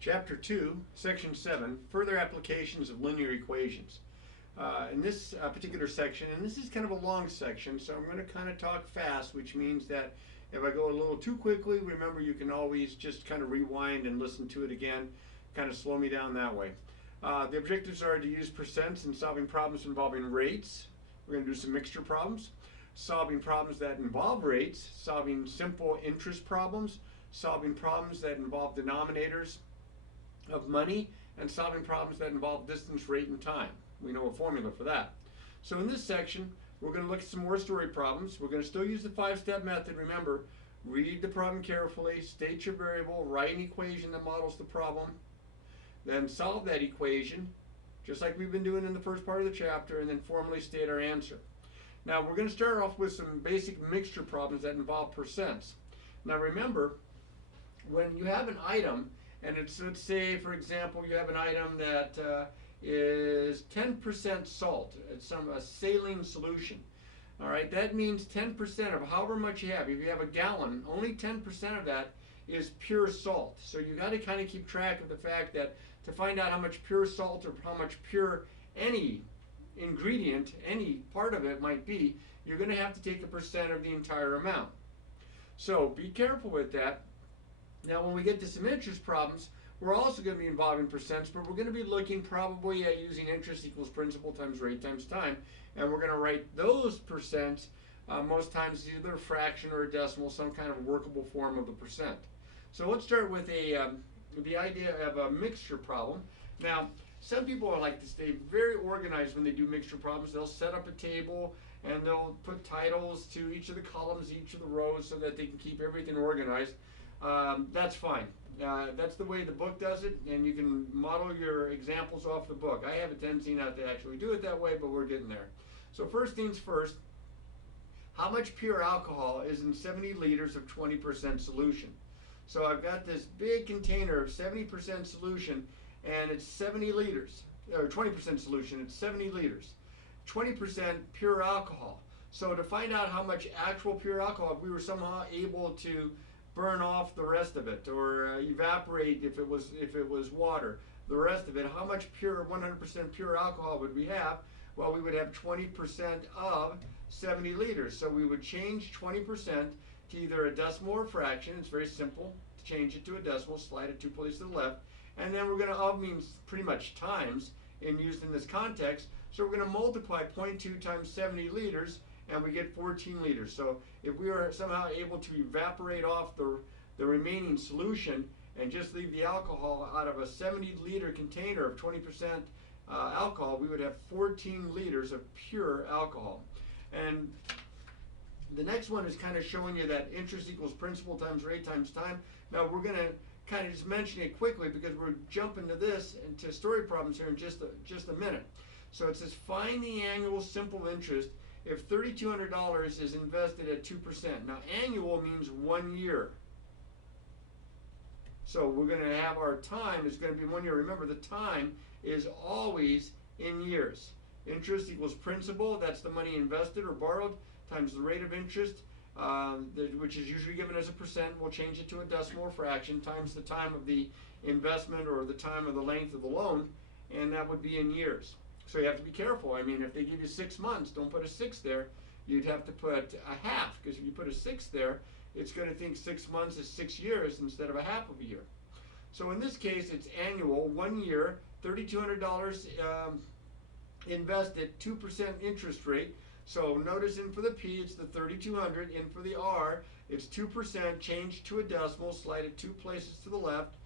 Chapter 2, Section 7, Further Applications of Linear Equations. In this particular section, and this is kind of a long section, so I'm going to kind of talk fast, which means that if I go a little too quickly, remember you can always just kind of rewind and listen to it again, kind of slow me down that way. The objectives are to use percents in solving problems involving rates. We're going to do some mixture problems, solving problems that involve rates, solving simple interest problems, solving problems that involve denominators of money, and solving problems that involve distance, rate, and time. We know a formula for that. So in this section, we're going to look at some more story problems. We're going to still use the 5-step method. Remember, read the problem carefully, state your variable, write an equation that models the problem, then solve that equation, just like we've been doing in the first part of the chapter, and then formally state our answer. Now, we're going to start off with some basic mixture problems that involve percents. Now, remember, when you have an item, and it's, let's say, for example, you have an item that is 10% salt. It's a saline solution. All right, that means 10% of however much you have. If you have a gallon, only 10% of that is pure salt. So you got to kind of keep track of the fact that to find out how much pure salt or how much pure any ingredient, any part of it might be, you're going to have to take a percent of the entire amount. So be careful with that. Now, when we get to some interest problems, we're also going to be involving percents, but we're going to be looking probably at using interest equals principal times rate times time, and we're going to write those percents most times either a fraction or a decimal, some kind of workable form of the percent. So let's start with the idea of a mixture problem. Now, some people like to stay very organized when they do mixture problems. They'll set up a table and they'll put titles to each of the columns, each of the rows, so that they can keep everything organized. That's fine. That's the way the book does it, and you can model your examples off the book. I have a tendency not to actually do it that way, but we're getting there. So first things first, how much pure alcohol is in 70 liters of 20% solution? So I've got this big container of 70% solution, and it's 70 liters, or 20% solution, it's 70 liters. 20% pure alcohol. So to find out how much actual pure alcohol, if we were somehow able to burn off the rest of it, or evaporate if it was water, the rest of it, how much pure 100% pure alcohol would we have? Well, we would have 20% of 70 liters. So we would change 20% to either a decimal or a fraction. It's very simple to change it to a decimal, slide it 2 places to the left, and then we're going to, of means pretty much times used in this context. So we're going to multiply 0.2 times 70 liters, and we get 14 liters. So if we are somehow able to evaporate off the remaining solution and just leave the alcohol out of a 70-liter container of 20% alcohol, we would have 14 liters of pure alcohol. And the next one is kind of showing you that interest equals principal times rate times time. Now we're going to kind of just mention it quickly because we're jumping to this and to story problems here in just a minute. So it says find the annual simple interest if $3,200 is invested at 2%. Now annual means 1 year. So we're going to have our time is going to be 1 year. Remember, the time is always in years. Interest equals principal, that's the money invested or borrowed, times the rate of interest, which is usually given as a percent. We'll change it to a decimal or fraction, times the time of the investment or the time of the length of the loan, and that would be in years. So you have to be careful. I mean, if they give you 6 months, don't put a 6 there. You'd have to put a half, because if you put a 6 there, it's going to think 6 months is 6 years instead of a half of a year. So in this case, it's annual, 1 year, $3,200 invested, 2% interest rate. So notice in for the P, it's the 3,200. In for the R, it's 2%, changed to a decimal, slide it 2 places to the left.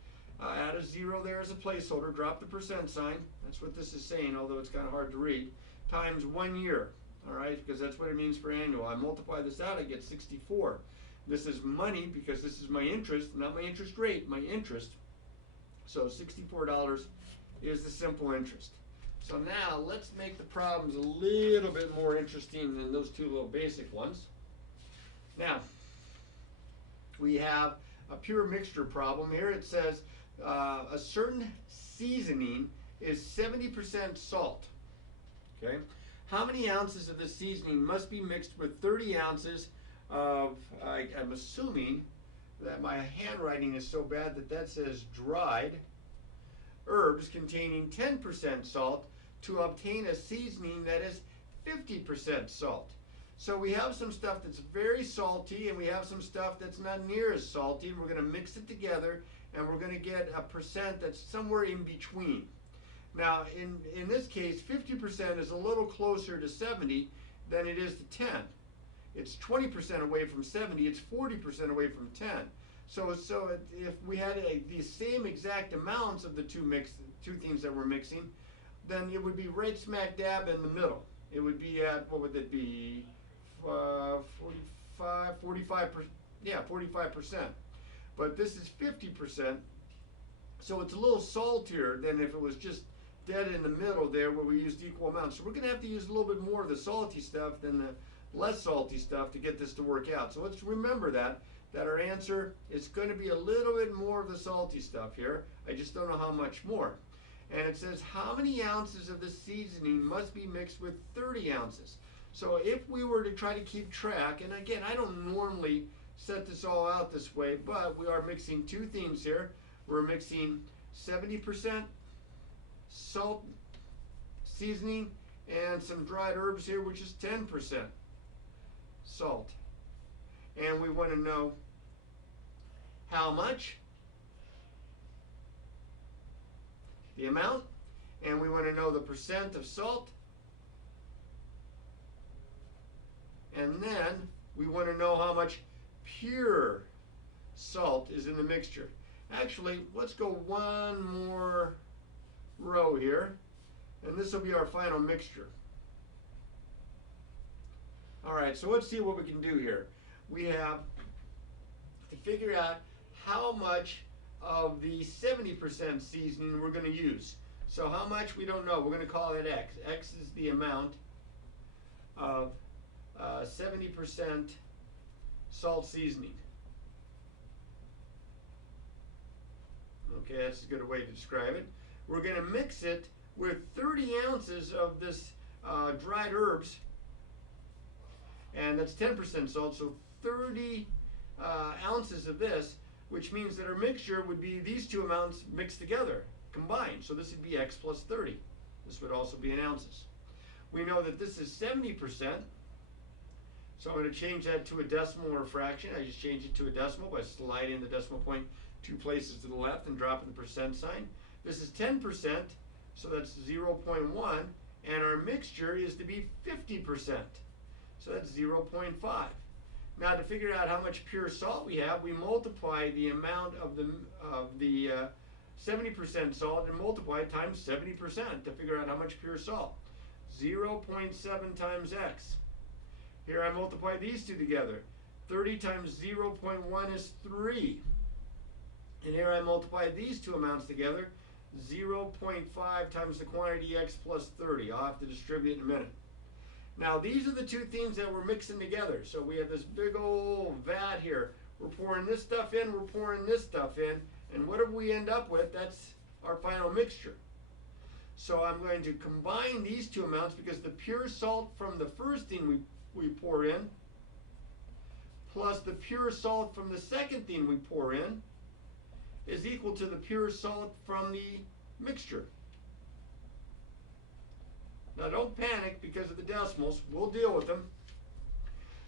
Add a 0 there as a placeholder, drop the percent sign. That's what this is saying, although it's kind of hard to read. Times 1 year, all right, because that's what it means for annual. I multiply this out, I get 64. This is money because this is my interest, not my interest rate, my interest. So $64 is the simple interest. So now let's make the problems a little bit more interesting than those two little basic ones. Now, we have a pure mixture problem here. It says a certain seasoning is 70% salt. Okay, how many ounces of the seasoning must be mixed with 30 ounces of, I'm assuming that my handwriting is so bad that that says dried herbs containing 10% salt to obtain a seasoning that is 50% salt. So we have some stuff that's very salty and we have some stuff that's not near as salty, and we're going to mix it together and we're going to get a percent that's somewhere in between. Now in this case, 50% is a little closer to 70 than it is to 10. It's 20% away from 70, it's 40% away from 10. So if we had the same exact amounts of the two things that we're mixing, then it would be right smack dab in the middle. It would be at, what would it be, 45%, yeah, 45%. But this is 50%, so it's a little saltier than if it was just dead in the middle there where we used equal amounts. So we're going to have to use a little bit more of the salty stuff than the less salty stuff to get this to work out. So let's remember that our answer is going to be a little bit more of the salty stuff here. I just don't know how much more. And it says how many ounces of the seasoning must be mixed with 30 ounces. So if we were to try to keep track, and again, I don't normally set this all out this way, but we are mixing two things here. We're mixing 70% salt seasoning and some dried herbs here, which is 10% salt. And we want to know how much, the amount, and we want to know the percent of salt, and then we want to know how much pure salt is in the mixture. Actually, let's go one more row here, and this will be our final mixture. All right, so let's see what we can do here. We have to figure out how much of the 70% seasoning we're going to use. So how much, we don't know. We're going to call it X. X is the amount of 70% salt seasoning. Okay, that's a good way to describe it. We're going to mix it with 30 ounces of this dried herbs, and that's 10% salt, so 30 ounces of this, which means that our mixture would be these two amounts mixed together, combined. So this would be X plus 30. This would also be in ounces. We know that this is 70%, so I'm going to change that to a decimal or a fraction. I just change it to a decimal by sliding the decimal point 2 places to the left and dropping the percent sign. This is 10%, so that's 0.1, and our mixture is to be 50%, so that's 0.5. Now to figure out how much pure salt we have, we multiply the amount of the 70% salt and multiply it times 70% to figure out how much pure salt. 0.7 times X. Here I multiply these two together. 30 times 0.1 is 3. And here I multiply these two amounts together. 0.5 times the quantity X plus 30. I'll have to distribute in a minute. Now these are the two things that we're mixing together. So we have this big old vat here. We're pouring this stuff in, we're pouring this stuff in, and whatever we end up with, that's our final mixture. So I'm going to combine these two amounts because the pure salt from the first thing we pour in plus the pure salt from the second thing we pour in is equal to the pure salt from the mixture. Now don't panic because of the decimals. We'll deal with them.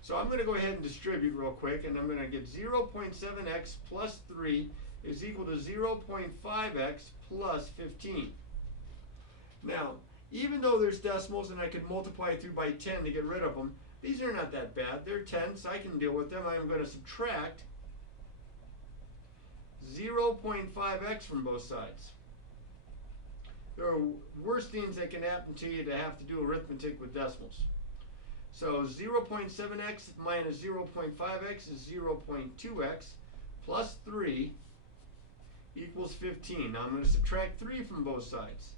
So I'm going to go ahead and distribute real quick, and I'm going to get 0.7x plus 3 is equal to 0.5x plus 15. Now, even though there's decimals and I could multiply through by 10 to get rid of them, these are not that bad. They're tenths. I can deal with them. I'm going to subtract 0.5x from both sides. There are worse things that can happen to you to have to do arithmetic with decimals. So 0.7x minus 0.5x is 0.2x plus 3 equals 15. Now I'm going to subtract 3 from both sides.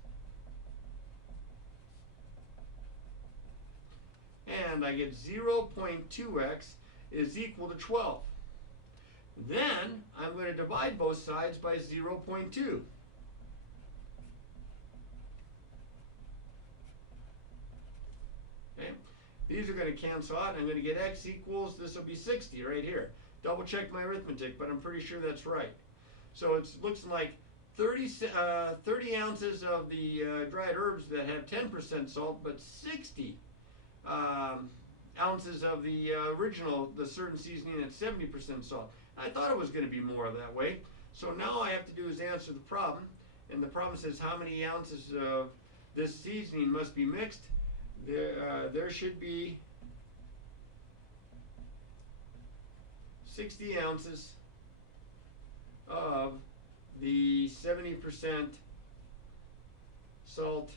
And I get 0.2x is equal to 12. Then I'm going to divide both sides by 0.2. Okay. These are going to cancel out. I'm going to get x equals, this will be 60 right here. Double check my arithmetic, but I'm pretty sure that's right. So it looks like 30 ounces of the dried herbs that have 10% salt, but 60 ounces of the original, the certain seasoning at 70% salt. I thought it was going to be more that way. So now all I have to do is answer the problem. And the problem says how many ounces of this seasoning must be mixed. There should be 60 ounces of the 70% salt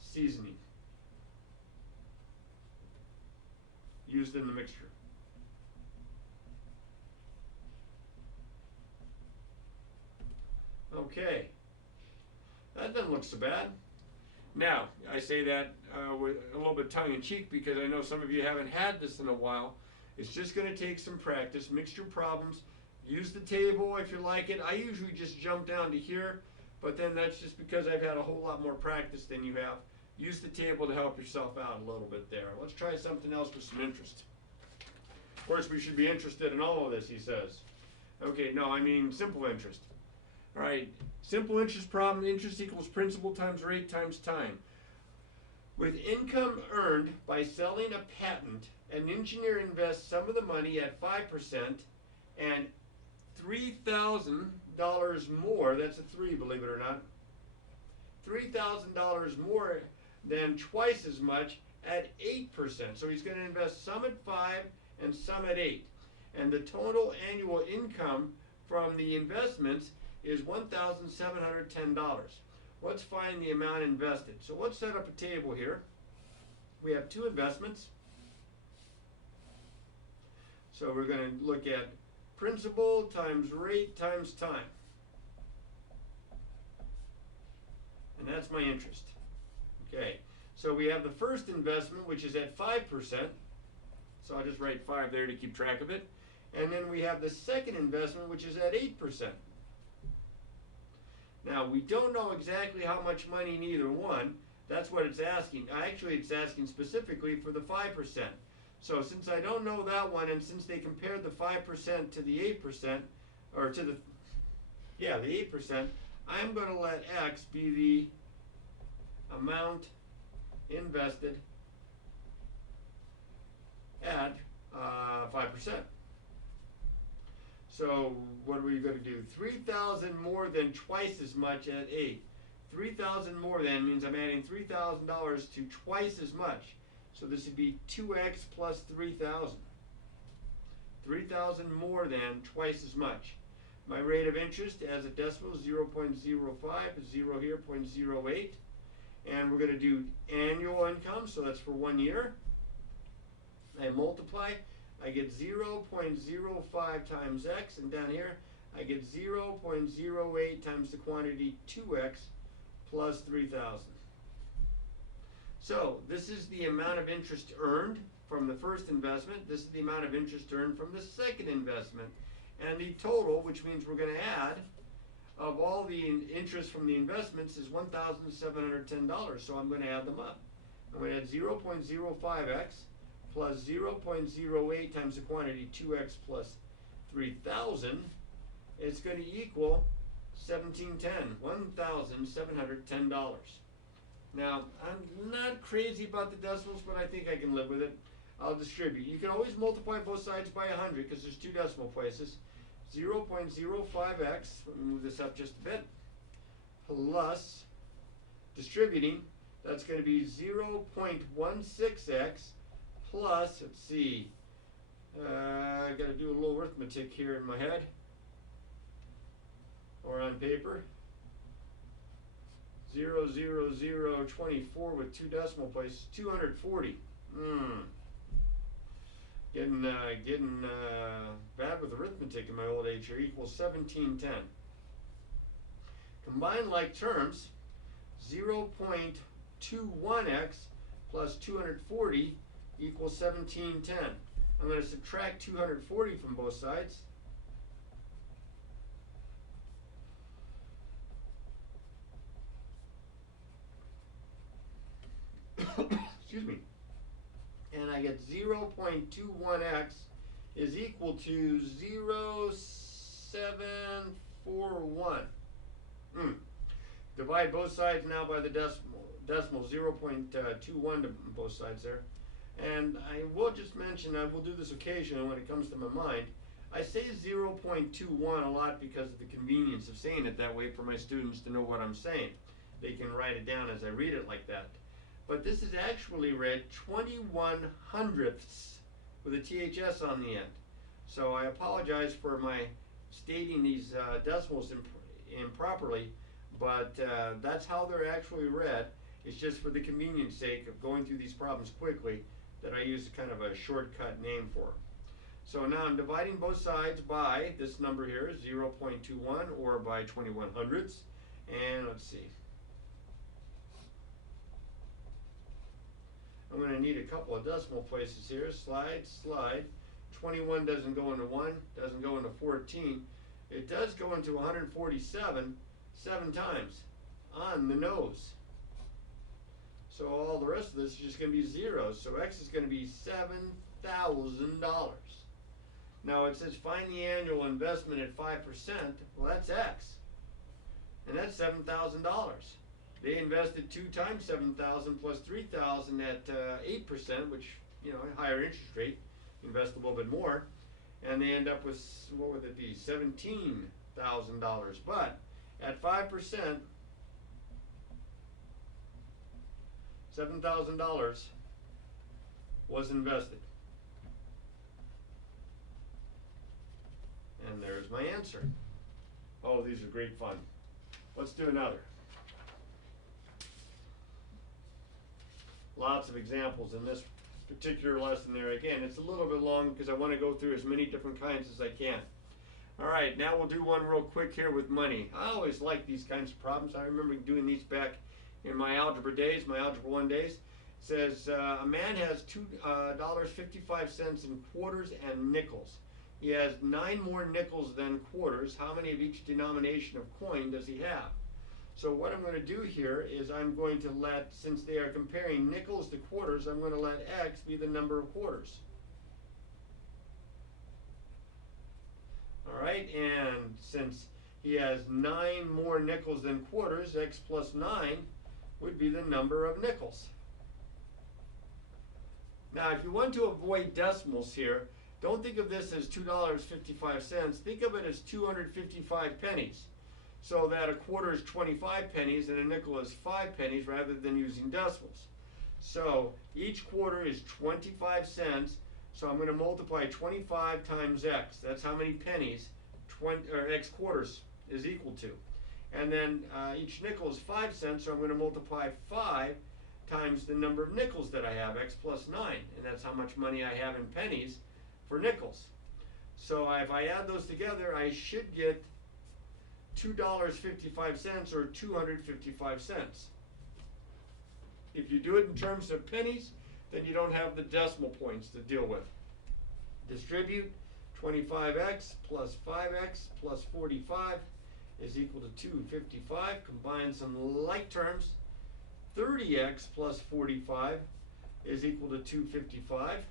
seasoning used in the mixture. Okay, that doesn't look so bad. Now, I say that with a little bit tongue-in-cheek because I know some of you haven't had this in a while. It's just going to take some practice. Mixture problems. Use the table if you like it. I usually just jump down to here, but then that's just because I've had a whole lot more practice than you have. Use the table to help yourself out a little bit there. Let's try something else with some interest. Of course, we should be interested in all of this, he says. Okay, no, I mean simple interest. All right, simple interest problem, interest equals principal times rate times time. With income earned by selling a patent, an engineer invests some of the money at 5% and $3,000 more, that's a 3, believe it or not, $3,000 more than twice as much at 8%. So he's going to invest some at 5 and some at 8. And the total annual income from the investments is $1,710. Let's find the amount invested. So let's set up a table here. We have two investments. So we're going to look at principal times rate times time. And that's my interest. Okay, so we have the first investment, which is at 5%. So I'll just write 5 there to keep track of it. And then we have the second investment, which is at 8%. Now, we don't know exactly how much money in either one. That's what it's asking. Actually, it's asking specifically for the 5%. So since I don't know that one, and since they compared the 5% to the 8%, or to the 8%, I'm going to let X be the amount invested at 5%. So what are we going to do? 3,000 more than twice as much at 8. 3,000 more then means I'm adding $3,000 to twice as much. So this would be 2x plus 3,000. 3,000 more than twice as much. My rate of interest as a decimal is 0.05, 0 here, 0.08. And we're going to do annual income, so that's for 1 year. I multiply. I get 0.05 times x, and down here I get 0.08 times the quantity 2x plus 3,000. So this is the amount of interest earned from the first investment. This is the amount of interest earned from the second investment. And the total, which means we're going to add, of all the interest from the investments is $1,710. So I'm going to add them up. I'm going to add 0.05x plus 0.08 times the quantity 2x plus 3,000. It's going to equal $1,710. Now, I'm not crazy about the decimals, but I think I can live with it. I'll distribute. You can always multiply both sides by 100 because there's two decimal places. 0.05x, let me move this up just a bit, plus distributing, that's going to be 0.16x plus, let's see, I got to do a little arithmetic here in my head or on paper. 0.0024 with two decimal places, 240. Getting bad with arithmetic in my old age here, equals 1710. Combined like terms, 0.21x plus 240 equals 1710. I'm going to subtract 240 from both sides. Excuse me. And I get 0.21x is equal to 0.741. divide both sides now by the decimal 0.21 to both sides there. And I will just mention, I will do this occasionally when it comes to my mind, I say 0.21 a lot because of the convenience of saying it that way for my students to know what I'm saying. They can write it down as I read it like that. But this is actually read 21 hundredths with a THS on the end. So I apologize for my stating these decimals improperly, but that's how they're actually read. It's just for the convenience sake of going through these problems quickly that I use kind of a shortcut name for. So now I'm dividing both sides by this number here, 0.21, or by 21 hundredths. And let's see. I'm going to need a couple of decimal places here. Slide, slide. 21 doesn't go into 1, doesn't go into 14. It does go into 147 7 times on the nose. So all the rest of this is just going to be zeros. So X is going to be $7,000. Now it says find the annual investment at 5%. Well, that's X. And that's $7,000. They invested 2 times 7,000 plus 3,000 at 8%, which, you know, a higher interest rate, invest a little bit more, and they end up with, what would it be, $17,000. But at 5%, $7,000 was invested. And there's my answer. Oh, these are great fun. Let's do another. Lots of examples in this particular lesson there. Again, it's a little bit long because I want to go through as many different kinds as I can. All right, now we'll do one real quick here with money. I always like these kinds of problems. I remember doing these back in my algebra days, my algebra 1 days. It says a man has $2.55 in quarters and nickels. He has 9 more nickels than quarters. How many of each denomination of coin does he have? So what I'm going to do here is I'm going to let, since they are comparing nickels to quarters, I'm going to let X be the number of quarters. All right, and since he has 9 more nickels than quarters, X plus 9 would be the number of nickels. Now, if you want to avoid decimals here, don't think of this as $2.55. Think of it as 255 pennies. So that a quarter is 25 pennies and a nickel is 5 pennies rather than using decimals. So each quarter is 25 cents. So I'm going to multiply 25 times X. That's how many pennies X quarters is equal to. And then each nickel is 5 cents. So I'm going to multiply 5 times the number of nickels that I have, X plus 9. And that's how much money I have in pennies for nickels. So if I add those together, I should get $2.55 or 255 cents. If you do it in terms of pennies, then you don't have the decimal points to deal with. Distribute 25x plus 5x plus 45 is equal to 255. Combine some like terms. 30x plus 45 is equal to 255.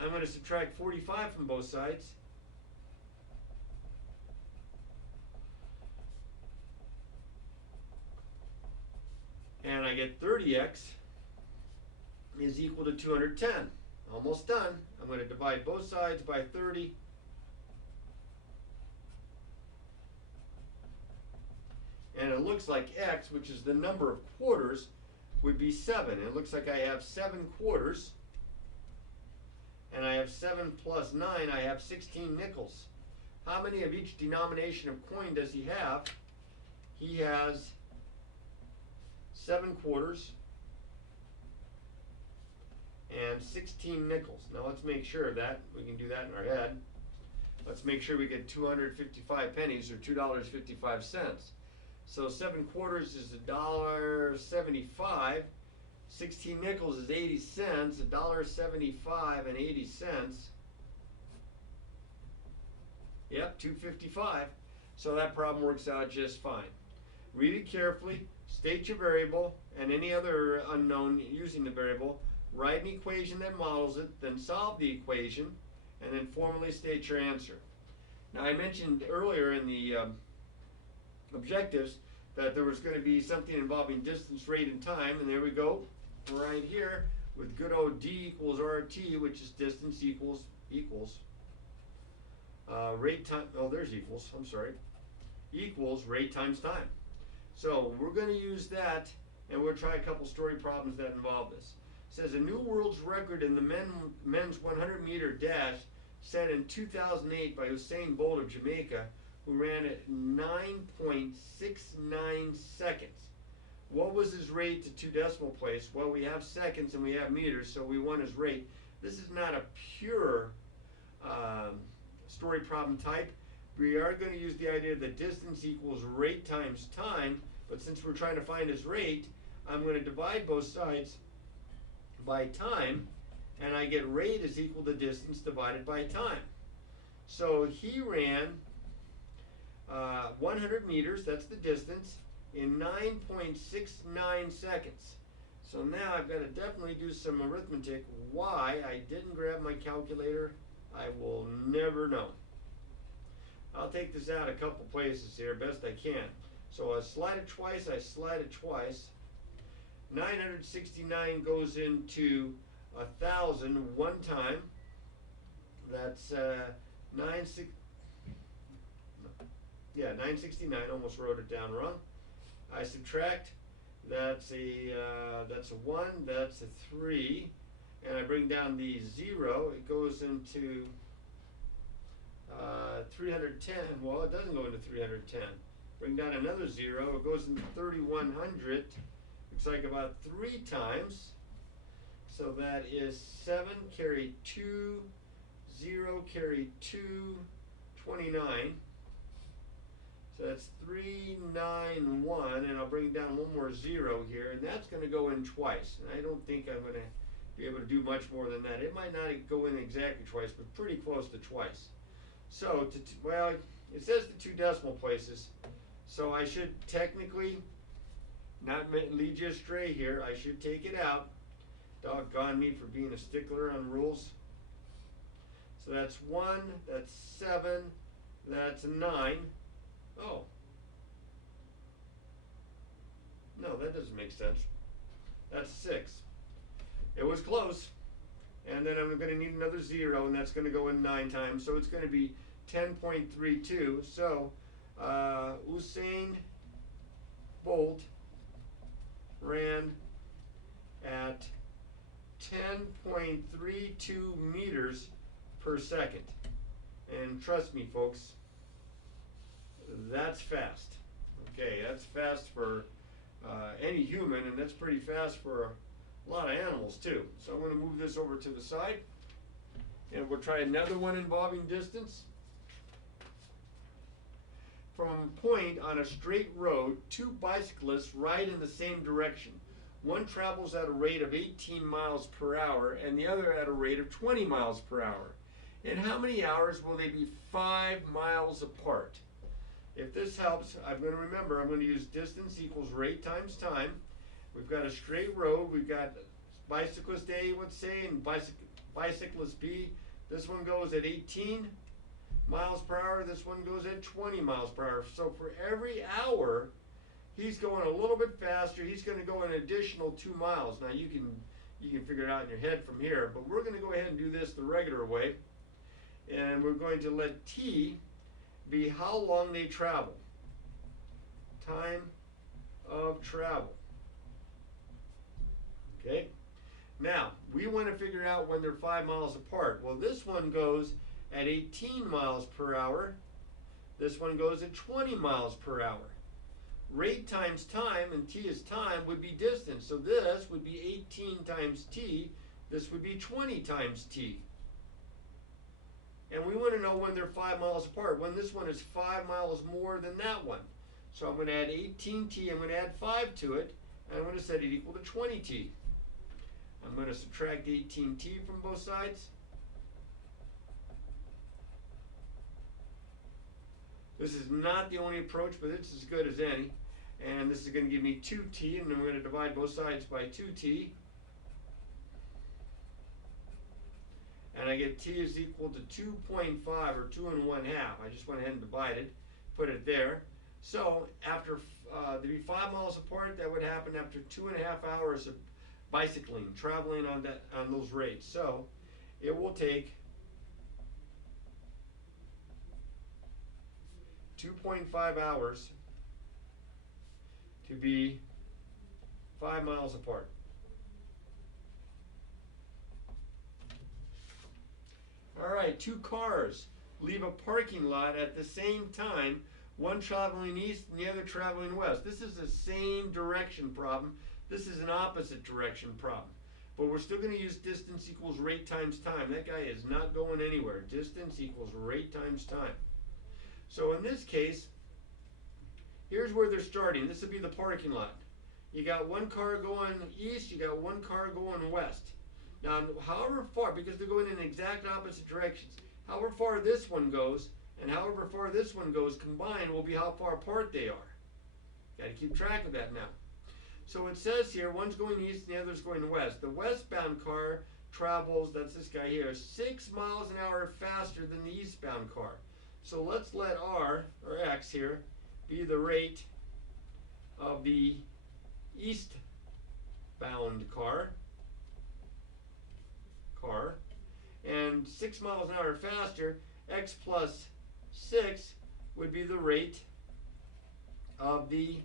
I'm going to subtract 45 from both sides. And I get 30x is equal to 210. Almost done. I'm going to divide both sides by 30. And it looks like X, which is the number of quarters, would be 7. It looks like I have 7 quarters. And I have 7 plus 9, I have 16 nickels. How many of each denomination of coin does he have? He has 7 quarters and 16 nickels. Now let's make sure of that. We can do that in our head. Let's make sure we get 255 pennies or $2.55. So 7 quarters is $1.75. 16 nickels is 80 cents. $1.75 and 80 cents. Yep, 255. So that problem works out just fine. Read it carefully. State your variable and any other unknown using the variable. Write an equation that models it, then solve the equation, and then formally state your answer. Now I mentioned earlier in the objectives that there was going to be something involving distance, rate, and time, and there we go, right here, with good old D equals RT, which is distance equals rate time, oh, there's equals, I'm sorry, equals rate times time. So we're going to use that, and we'll try a couple story problems that involve this. It says a new world's record in the men's 100 meter dash set in 2008 by Usain Bolt of Jamaica, who ran at 9.69 seconds. What was his rate to 2 decimal place? Well, we have seconds and we have meters, so we want his rate. This is not a pure story problem type. We are going to use the idea that distance equals rate times time, but since we're trying to find his rate, I'm going to divide both sides by time, and I get rate is equal to distance divided by time. So he ran 100 meters, that's the distance, in 9.69 seconds. So now I've got to definitely do some arithmetic. Why I didn't grab my calculator, I will never know. I'll take this out a couple places here, best I can. So I slide it twice, 969 goes into 1,000 one time. That's 969, almost wrote it down wrong. I subtract, that's a 1, that's a 3, and I bring down the 0, it goes into 310, well it doesn't go into 310. Bring down another 0, it goes into 3,100, looks like about 3 times. So that is 7 carry 2, 0 carry 2, 29. So that's 391, and I'll bring down one more 0 here, and that's going to go in twice. And I don't think I'm going to be able to do much more than that. It might not go in exactly twice, but pretty close to twice. So, well, it says the 2 decimal places, so I should technically not lead you astray here. I should take it out. Doggone me for being a stickler on rules. So that's 1, that's 7, that's 9. Oh. No, that doesn't make sense. That's 6. It was close. And then I'm going to need another 0, and that's going to go in 9 times. So it's going to be 10.32. So Usain Bolt ran at 10.32 meters per second. And trust me, folks, that's fast. Okay, that's fast for any human, and that's pretty fast for a lot of animals too. So I'm going to move this over to the side, and we'll try another one involving distance. From a point on a straight road, 2 bicyclists ride in the same direction. One travels at a rate of 18 miles per hour and the other at a rate of 20 miles per hour. In how many hours will they be 5 miles apart? If this helps, I'm going to remember, I'm going to use distance equals rate times time. We've got a straight road. We've got bicyclist A, let's say, and bicyclist B. This one goes at 18 miles per hour. This one goes at 20 miles per hour. So for every hour, he's going a little bit faster. He's going to go an additional 2 miles. Now you can figure it out in your head from here, but we're going to go ahead and do this the regular way. And we're going to let T be how long they travel. Time of travel. Okay? Now, we want to figure out when they're 5 miles apart. Well, this one goes at 18 miles per hour. This one goes at 20 miles per hour. Rate times time, and T is time, would be distance. So this would be 18 times T. This would be 20 times T. And we want to know when they're 5 miles apart, when this one is 5 miles more than that one. So I'm going to add 18T, I'm going to add 5 to it, and I'm going to set it equal to 20T. I'm going to subtract 18T from both sides. This is not the only approach, but it's as good as any. And this is going to give me 2T, and then we're going to divide both sides by 2T. And I get T is equal to 2.5, or 2 1/2. I just went ahead and divided, put it there. So after to be 5 miles apart, that would happen after 2.5 hours of bicycling, traveling on those rates. So it will take 2.5 hours to be 5 miles apart. All right, two cars leave a parking lot at the same time, one traveling east and the other traveling west. This is the same direction problem. This is an opposite direction problem. But we're still going to use distance equals rate times time. That guy is not going anywhere. Distance equals rate times time. So in this case, here's where they're starting. This would be the parking lot. You got one car going east, you got one car going west. Now, however far, because they're going in exact opposite directions, however far this one goes and however far this one goes combined will be how far apart they are. Got to keep track of that now. So it says here, one's going east and the other's going west. The westbound car travels, that's this guy here, 6 miles an hour faster than the eastbound car. So let's let R, or X here, be the rate of the eastbound car. And 6 miles an hour faster, X plus 6 would be the rate of the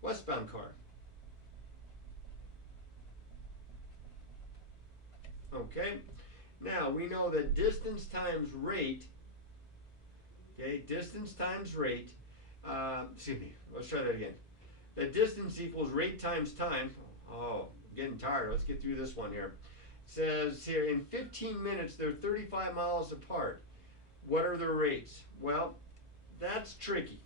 westbound car. Okay, now we know that distance times rate, okay, distance times rate, excuse me, let's try that again. That distance equals rate times time. Oh, I'm getting tired. Let's get through this one here. It says here, in 15 minutes, they're 35 miles apart. What are their rates? Well, that's tricky.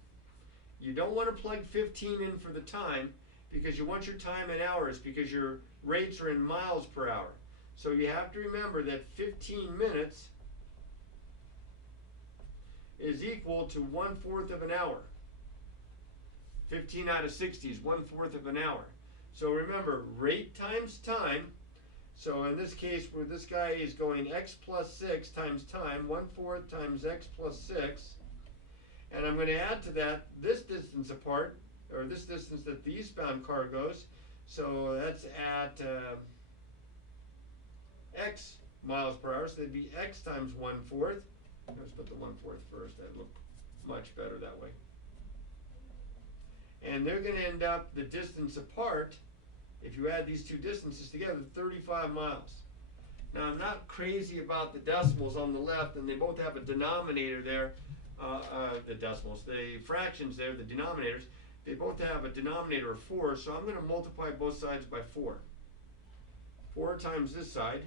You don't want to plug 15 in for the time because you want your time in hours because your rates are in miles per hour. So you have to remember that 15 minutes is equal to 1/4 of an hour. 15 out of 60 is 1/4 of an hour. So remember, rate times time. So in this case, where this guy is going x plus 6 times time, 1/4 times x plus 6. And I'm going to add to that this distance apart, or this distance that the eastbound car goes. So that's at x miles per hour. So that'd be x times 1/4. Let's put the 1/4 first. That'd look much better that way. And they're going to end up the distance apart, if you add these two distances together, 35 miles. Now, I'm not crazy about the decimals on the left, and they both have a denominator there. The fractions there, the denominators, they both have a denominator of 4, so I'm going to multiply both sides by 4. 4 times this side.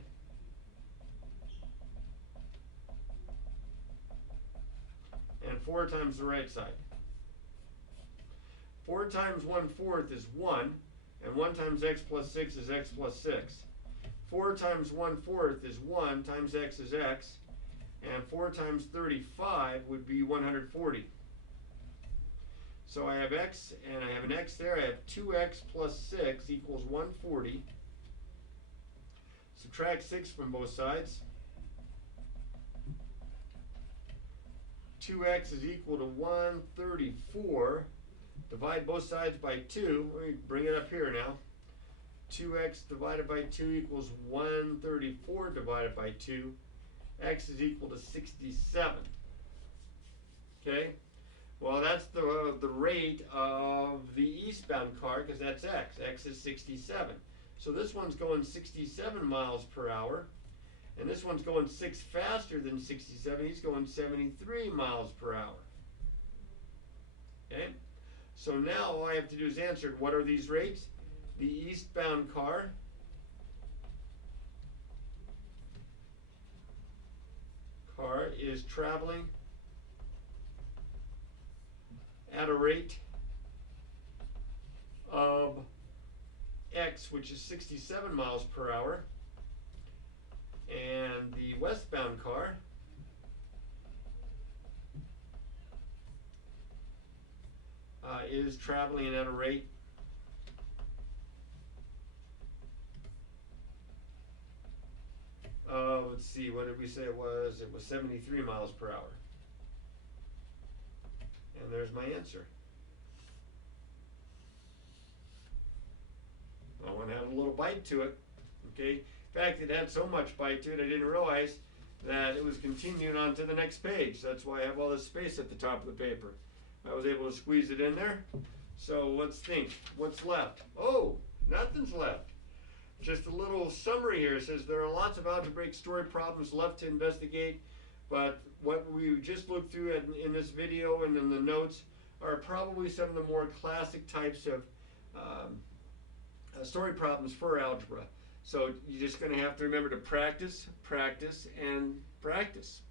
And 4 times the right side. 4 times 1/4 is 1, and 1 times x plus 6 is x plus 6. 4 times 1/4 is 1 times x is x, and 4 times 35 would be 140. So I have x, and I have an x there. I have 2x plus 6 equals 140. Subtract 6 from both sides. 2x is equal to 134. Divide both sides by 2. Let me bring it up here now. 2x divided by 2 equals 134 divided by 2. X is equal to 67. Okay? Well, that's the rate of the eastbound car because that's x. X is 67. So this one's going 67 miles per hour. And this one's going 6 faster than 67. He's going 73 miles per hour. Okay? So now all I have to do is answer, what are these rates? The eastbound car is traveling at a rate of x, which is 67 miles per hour. And the westbound car is traveling at a rate of, let's see, what did we say it was? It was 73 miles per hour. there's my answer. That one had a little bite to it. Okay. In fact, it had so much bite to it, I didn't realize that it was continuing on to the next page. That's why I have all this space at the top of the paper. I was able to squeeze it in there. So let's think. What's left? Oh, nothing's left. Just a little summary here. It says there are lots of algebraic story problems left to investigate, but what we just looked through in this video and in the notes are probably some of the more classic types of story problems for algebra. So you're just going to have to remember to practice, practice, and practice.